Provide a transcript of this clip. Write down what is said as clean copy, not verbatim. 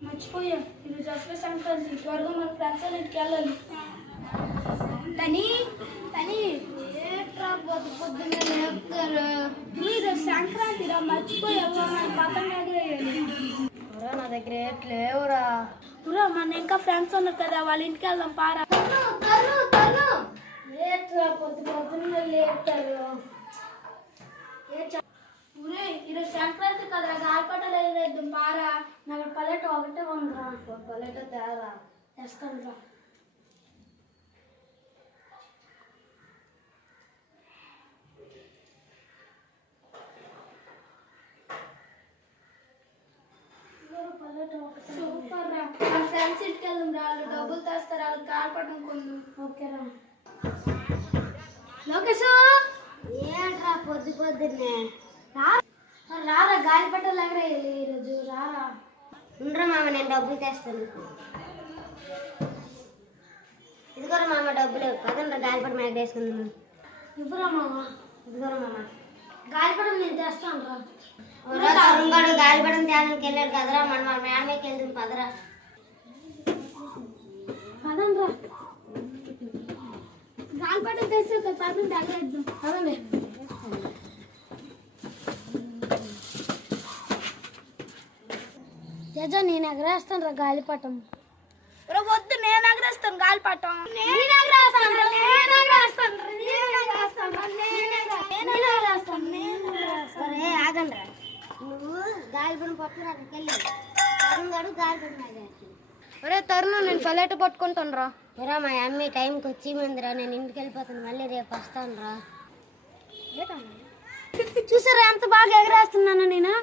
మర్చిపోయా ఈరోజు అసలు సంక్రాంతి త్వరగా మన ఫ్రెండ్స్ ఇంటికి వెళ్ళాలి. తని తని పొద్దు పొద్దున్నే లేపుతారు. ఈరోజు సంక్రాంతి రా, మర్చిపోయా మన పతంగ ఎగరేయాలి. నా దగ్గర లేవురా. మన ఇంకా ఫ్రెండ్స్ ఉన్నారు కదా, వాళ్ళ ఇంటికి వెళ్దాం పారా. పొద్దు పొద్దున్నే లేపుతారు. ఈరోజు సంక్రాంతి కదా, గాలిపటాలు వేద్దాం పారా. నాకు పల్లెట ఒకటే ఉందిరా. పల్లెట తేరా వేస్తాను రా. సూపర్ రా. మన ఫ్రెండ్స్ ఇంటికి వెళ్దాం రా. వాళ్ళు డబ్బులు తెస్తారు, వాళ్ళకి గాలిపటం కొందాం. ఓకేరా. లోకేష్ ఏంట్రా పొద్దు పొద్దున్నే రారా, గాలిపటాలు ఎగరేయాలి ఈరోజు. రారా. ఉండరా మామ, నేను డబ్బులు తెస్తాను. ఇదిగోరా మామ డబ్బులు. పదండ్రా గాలిపటం ఎగరేసుకుందాం. ఇవ్వరా మామ. ఇదిగోరా మామ. గాలిపటం నేను తెస్తాను రా. తరుణ్గాడు గాలిపటం తేడానికి వెళ్ళాడు కదరా, మనం మన మేడమేకి వెళ్దాం పదరా. పదండ్రా. గాలిపటం తెస్తే ఒక పదం తగలేద్దాం. పదండి. జజా నేను ఎగరేస్తాను రా గాలిపటం. వద్దు, నేను ఎగరేస్తాను గాలిపటం. సరే ఆగండ్రా. నువ్వు గాలిపటం పట్టుకుని అక్కడికి వెళ్ళి తరుణ్గాడు గాలిపటం ఎగరేస్తాను. ఒరే తరుణ్, నేను పల్లెట పట్టుకుంటాను రా. రా మా అమ్మి టైంకి వచ్చి మందిరా, నేను ఇంటికి వెళ్ళిపోతాను, మళ్ళీ రేపు వస్తాను రా. చూసారా ఎంత బాగా ఎగరేస్తున్నాను నేను.